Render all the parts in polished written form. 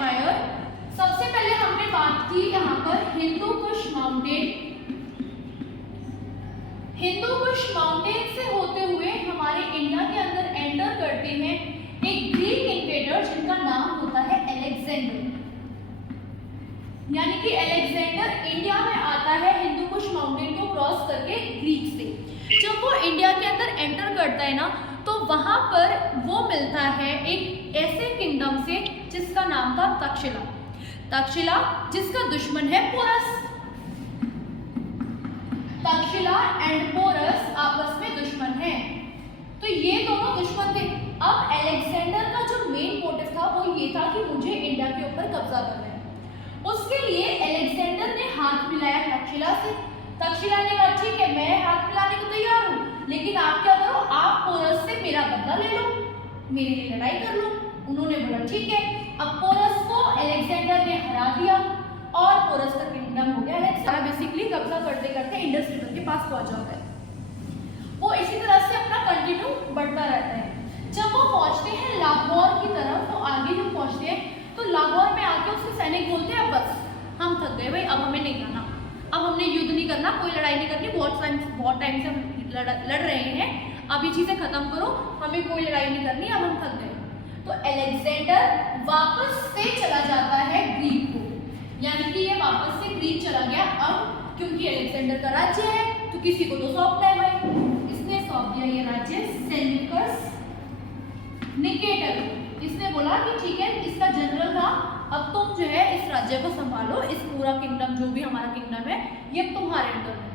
Empire, सबसे पहले हमने बात की यहाँ पर हिंदू कुश माउंटेन। हिंदू कुश माउंटेन से होते हुए हमारे इंडिया के अंदर एंटर करते हैं एक ग्रीक इन्वेडर जिनका नाम होता है अलेक्जेंडर। यानी कि अलेक्जेंडर इंडिया में आता है हिंदू कुश माउंटेन को क्रॉस करके ग्रीक से। जब वो इंडिया के अंदर एंटर करता है ना, तो वहां पर वो मिलता है एक ऐसे किंगडम से जिसका नाम था तक्षशिला। तक्षशिला जिसका दुश्मन है पोरस। तक्षशिला एंड पोरस आपस में दुश्मन हैं। तो ये दोनों दुश्मन थे। अब अलेक्जेंडर का जो मेन मोटिव था वो ये था कि मुझे इंडिया के ऊपर कब्जा करना है। उसके लिए अलेक्जेंडर ने हाथ मिलाया तक्षशिला से। तक्षशिला ने कहा ठीक है, मैं हाथ मिलाने को तैयार हूँ, लेकिन आप क्या करो, आप पोरस से मेरा बदला ले लो, मेरे लिए लड़ाई कर लो। उन्होंने बोला ठीक है। अब पोरस को अलेक्जेंडर ने हरा दिया और पोरस का किंगडम हो गया अलेक्जेंडर। बेसिकली कब्जा करते करते इंडस रिवर के पास पहुंच जाता है। वो इसी तरह से अपना कंटिन्यू बढ़ता रहता है। जब वो पहुंचते हैं लाहौर की तरफ, तो आगे जब पहुंचते हैं तो लाहौर में आके उसके सैनिक बोलते हैं अब बस, हम थक गए भाई, अब हमें नहीं जाना, अब हमने युद्ध नहीं करना, कोई लड़ाई नहीं करनी, बहुत टाइम से हम लड़ रहे हैं, अब ये चीजें खत्म करो, हमें कोई लड़ाई नहीं करनी, अब हम थक गए। तो अलेक्जेंडर वापस से चला जाता है ग्रीक को, यानी कि ये वापस से ग्रीक चला गया। अब क्योंकि अलेक्जेंडर का राज्य है तो किसी को तो सौंपना है भाई, इसने सौंप दिया ये राज्य सेल्यूकस निकेटर। इसने बोला कि ठीक है, इसका जनरल था, अब तुम जो है इस राज्य को संभालो, इस पूरा किंगडम जो भी हमारा किंगडम है ये तुम्हारे अंडर है।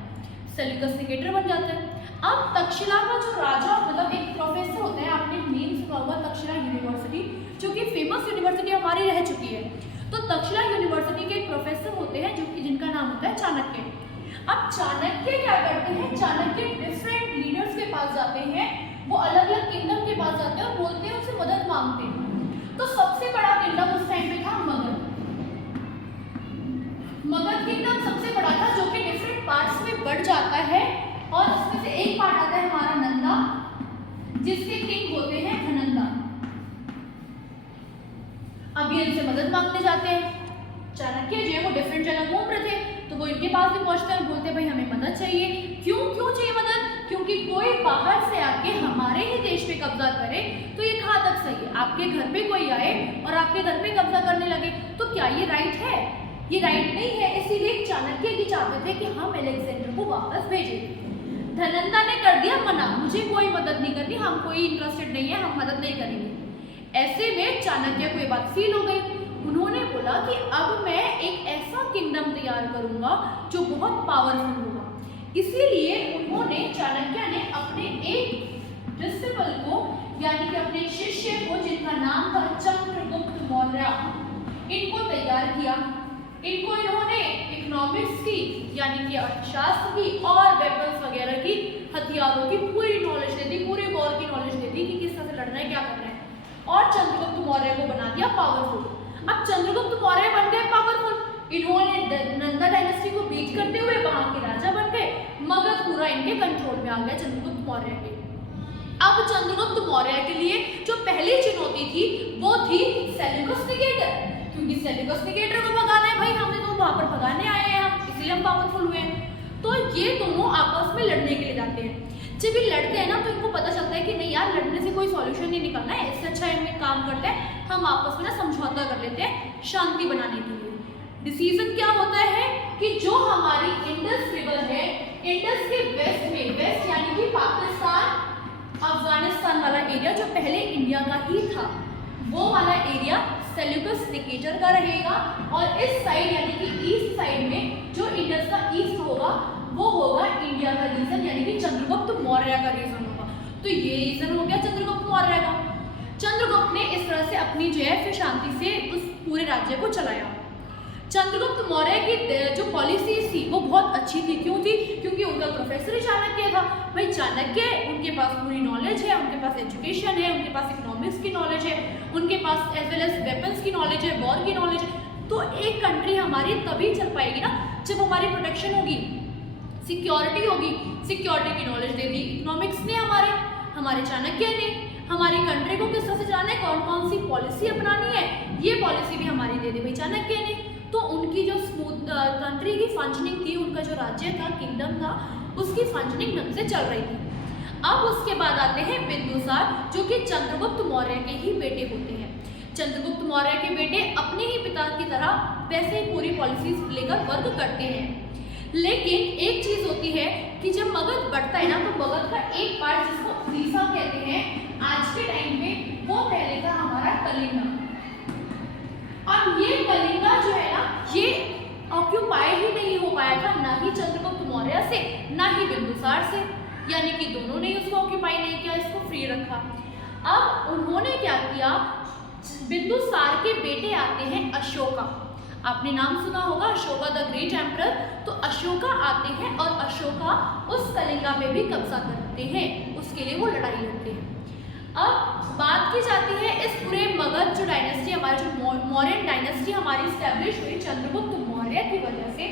सेल्यूकस निकेटर बन जाता है। अब तक्षशिला का जो राजा, मतलब एक प्रोफेसर होता है, आपने नेम सुना होगा तक्षशिला यूनिवर्सिटी, जो कि फेमस यूनिवर्सिटी हमारी रह चुकी है। तो तक्षशिला यूनिवर्सिटी के एक प्रोफेसर होते हैं जो कि जिनका नाम होता है चाणक्य। अब चाणक्य क्या करते हैं, चाणक्य डिफरेंट लीडर्स के पास जाते हैं, वो अलग अलग किंगडम के पास जाते हैं और बोलते हैं, उनसे मदद मांगते हैं। तो सबसे बड़ा किंगडम उस टाइम पे था मगध। मगध किंगडम सबसे बड़ा था, जो कि डिफरेंट पार्ट्स में बढ़ जाता है, और उसमें से एक पार्ट आता है हमारा नंदा, जिसके किंग होते हैं धनंदा। अब ये इनसे मदद मांगने जाते हैं। चाणक्य जो है वो डिफरेंट जगह घूम रहे थे, तो वो इनके पास भी पहुंचते हैं, बोलते हैं भाई हमें मदद चाहिए। क्यों चाहिए मदद? क्योंकि कोई बाहर से आके हमारे ही देश पे कब्जा करे तो ये कहाँ तक सही है। आपके घर पे कोई आए और आपके घर पे कब्जा करने लगे तो क्या ये राइट है? ये राइट नहीं है। इसीलिए चाणक्य की चाहते थे कि हम अलेक्जेंडर को वापस भेजें। धनंदा ने कर दिया मना, मुझे कोई मदद नहीं करनी, हम कोई इंटरेस्टेड नहीं है, हम मदद नहीं करेंगे। ऐसे में चाणक्य को ये बात फील हो गई। उन्होंने बोला कि अब मैं एक ऐसा किंगडम तैयार करूंगा जो बहुत पावरफुल होगा। इसीलिए उन्होंने, चाणक्य ने अपने एक डिसिपल को, यानी कि अपने शिष्य को, जिनका नाम था चंद्रगुप्त मौर्य, इनको तैयार किया। इनको इन्होंने इकोनॉमिक्स की, यानी कि अर्थशास्त्र की और वेपन्स वगैरह की, हथियारों की पूरी नॉलेज दे दी, पूरे वॉर की नॉलेज दे दी कि किस तरह से लड़ना है, क्या करना है, और चंद्रगुप्त मौर्य को बना दिया पावरफुल। अब चंद्रगुप्त मौर्य बन गए पावरफुल। इन्होंने नंदा डायनेस्टी को बीट करते हुए वहां के राजा बन गए। मगध पूरा इनके कंट्रोल में आ गया चंद्रगुप्त मौर्य के। अब चंद्रगुप्त मौर्य के लिए जो पहली चुनौती थी वो थी सेल्यूकस निकेटर, क्योंकि सेल्यूकस निकेटर को भगाना है भाई, हमने तो वहां पर भगाने आए हैं हम, इसलिए हम पावरफुल हुए हैं। तो ये दोनों आपस में लड़ने के लिए जाते हैं। जब ये लड़ते हैं ना, तो इनको पता चलता है कि नहीं यार, लड़ने से कोई सॉल्यूशन नहीं निकलना है, इससे अच्छा हम काम करते हैं, हम आपस में ना समझौता कर लेते हैं शांति बनाने के लिए। डिसीजन क्या होता है कि जो हमारी इंडस रिवर है, इंडस के वेस्ट में, वेस्ट यानी कि पाकिस्तान अफगानिस्तान वाला एरिया जो पहले इंडिया का ही था, वो वाला एरिया सेल्यूकस निकेटर का रहेगा। और इस साइड यानी कि ईस्ट साइड में जो इंडस का ईस्ट होगा वो होगा इंडिया का रीजन, यानी कि चंद्रगुप्त मौर्य का रीजन होगा। तो ये रीजन हो गया चंद्रगुप्त मौर्य का। चंद्रगुप्त ने इस तरह से अपनी जो है फिर शांति से उस पूरे राज्य को चलाया। चंद्रगुप्त मौर्य की जो पॉलिसीज थी वो बहुत अच्छी थी। क्यों थी? क्योंकि उनका प्रोफेसर ही चाणक्य था। भाई चाणक्य, उनके पास पूरी नॉलेज है, उनके पास एजुकेशन है, उनके पास इकोनॉमिक्स की नॉलेज है, उनके पास एज वेल एज वेपन्स की नॉलेज है, वॉर की नॉलेज है। तो एक कंट्री हमारी तभी चल पाएगी ना जब हमारी प्रोटेक्शन होगी, सिक्योरिटी होगी। सिक्योरिटी की नॉलेज दे दी इकोनॉमिक्स ने, हमारे चाणक्य ने। हमारी कंट्री को किस तरह से चलाना है, कौन कौन सी पॉलिसी अपनानी है, ये पॉलिसी भी हमारी थे भाई चाणक्य ने। तो उनकी जो स्मूथ कंट्री की फंक्शनिंग थी, उनका जो राज्य था, किंगडम था, उसकी फंक्शनिंग ढंग से चल रही थी। अब उसके बाद आते हैं बिंदुसार, जो कि चंद्रगुप्त मौर्य के ही बेटे होते हैं। चंद्रगुप्त मौर्य के बेटे अपने ही पिता की तरह वैसे ही पूरी पॉलिसीज लेकर वर्क करते हैं। लेकिन एक चीज होती है कि जब मगध बढ़ता है ना, तो मगध का एक पार्ट जिसको उड़ीसा कहते हैं आज के टाइम में, वो पहले था हमारा कलिंगा। अब ये कलिंगा जो है ना, ये ऑक्यूपाई ही नहीं हो पाया था, ना ही चंद्रगुप्त मौर्य से ना ही बिंदुसार से, यानी कि दोनों ने उसको ऑक्यूपाई नहीं किया, इसको फ्री रखा। अब उन्होंने क्या किया, बिंदुसार के बेटे आते हैं अशोका। आपने नाम सुना होगा अशोका द ग्रेट एम्परर। तो अशोका आते हैं और अशोका उस कलिंगा पे भी कब्जा करते हैं, उसके लिए वो लड़ाई लड़ते हैं। अब बात की जाती है इस पूरे मगध जो डायनेस्टी, हमारी जो मौर्यन डायनेस्टी हमारी स्टैब्लिश हुई चंद्रगुप्त मौर्य की वजह से,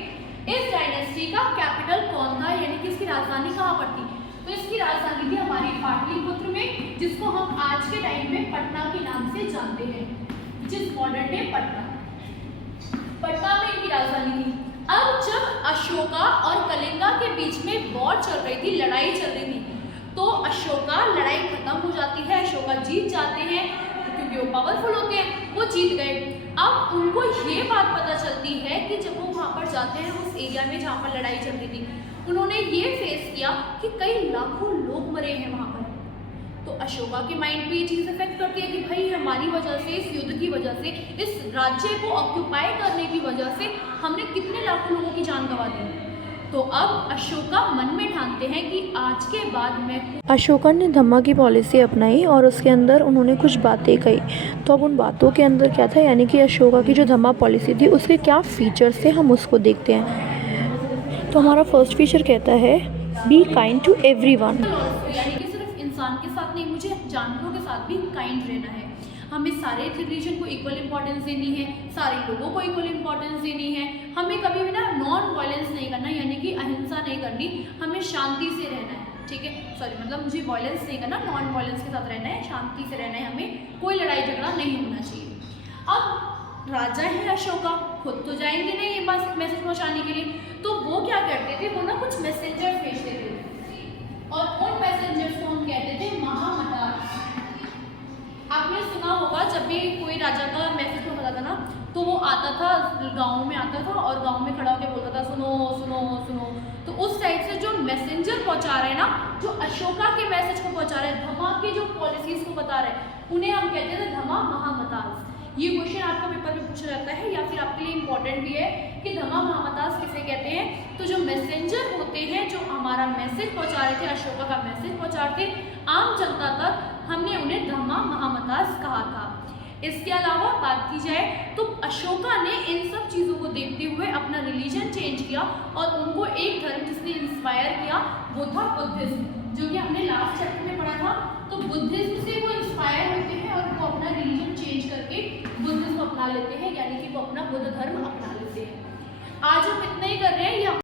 इस डायनेस्टी का कैपिटल कौन था, यानी कि इसकी राजधानी कहाँ पर थी? तो इसकी राजधानी थी हमारी पाटलिपुत्र में, जिसको हम आज के टाइम में पटना के नाम से जानते हैं, जिस मॉडर्न डे पटना में इनकी राजधानी थी। अब जब अशोका और कलिंगा के बीच में वॉर चल रही थी, लड़ाई चल रही थी, तो अशोका लड़ाई खत्म हो जाती है, अशोका जीत जाते हैं क्योंकि वो पावरफुल होते हैं, वो जीत गए। अब उनको ये बात पता चलती है कि जब वो वहाँ पर जाते हैं उस एरिया में जहाँ पर लड़ाई चल रही थी, उन्होंने ये फेस किया कि कई लाखों लोग मरे हैं वहाँ पर। तो अशोका के माइंड पे ये चीज़ इफेक्ट करती है कि भाई हमारी वजह से, इस युद्ध की वजह से, इस राज्य को ऑक्यूपाई करने की वजह से हमने कितने लाखों लोगों की जान गंवा दी। तो अब अशोका मन में ठानते हैं कि आज के बाद मैं। अशोका ने धम्मा की पॉलिसी अपनाई और उसके अंदर उन्होंने कुछ बातें कही। तो अब उन बातों के अंदर क्या था, यानी कि अशोका की जो धम्मा पॉलिसी थी उसके क्या फीचर्स थे, हम उसको देखते हैं। तो हमारा फर्स्ट फीचर कहता है बी काइंड टू एवरीवन, यानी कि सिर्फ इंसान के साथ नहीं, मुझे जानवरों के साथ भी काइंड रहना है। हमें सारे रिलीजन को इक्वल इंपॉर्टेंस देनी है, सारे लोगों को इक्वल इंपॉर्टेंस देनी है। हमें कभी भी ना नॉन वायलेंस नहीं करना, यानी कि अहिंसा नहीं करनी, हमें शांति से रहना है, ठीक है। सॉरी, मतलब मुझे वायलेंस नहीं करना, नॉन वायलेंस के साथ रहना है, शांति से रहना है, हमें कोई लड़ाई झगड़ा नहीं होना चाहिए। अब राजा है अशोका, खुद तो जाएंगे नहीं ये बात मैसेज पहुँचाने के लिए, तो वो क्या करते थे, वो ना कुछ मैसेंजर भेजते थे, और उन मैसेंजर्स को हम कहते थे महामतार। आपने सुना होगा जब भी कोई राजा का मैसेज पहुंचता था ना, तो वो आता था, गांव में आता था और गांव में खड़ा होकर बोलता था सुनो सुनो सुनो। तो उस टाइप से जो मैसेंजर पहुंचा रहे हैं ना, जो अशोका के मैसेज को पहुंचा रहे हैं, धम्मा की जो पॉलिसीज को बता रहे हैं, उन्हें हम कहते थे धम्मा महामतास। ये क्वेश्चन आपका पेपर में पूछा जाता है, या फिर आपके लिए इंपॉर्टेंट भी है कि धम्मा महामतास किसे कहते हैं। तो जो मैसेंजर होते हैं, जो हमारा मैसेज पहुंचा रहे थे, अशोका का मैसेज पहुंचा रहे थे आम जनता तक, हमने उन्हें धम्मा महामतास कहा था। इसके अलावा बात की जाए तो अशोका ने इन सब चीज़ों को देखते हुए अपना रिलीजन चेंज किया, और उनको एक धर्म जिसने इंस्पायर किया वो था बुद्धिज्म, जो कि हमने लास्ट चैप्टर में पढ़ा था। तो बुद्धिज्म से वो इंस्पायर होते हैं और वो अपना रिलीजन चेंज करके बुद्धिज्म अपना लेते हैं, यानी कि वो अपना बुद्ध धर्म अपना लेते हैं। आज हम इतना ही कर रहे हैं।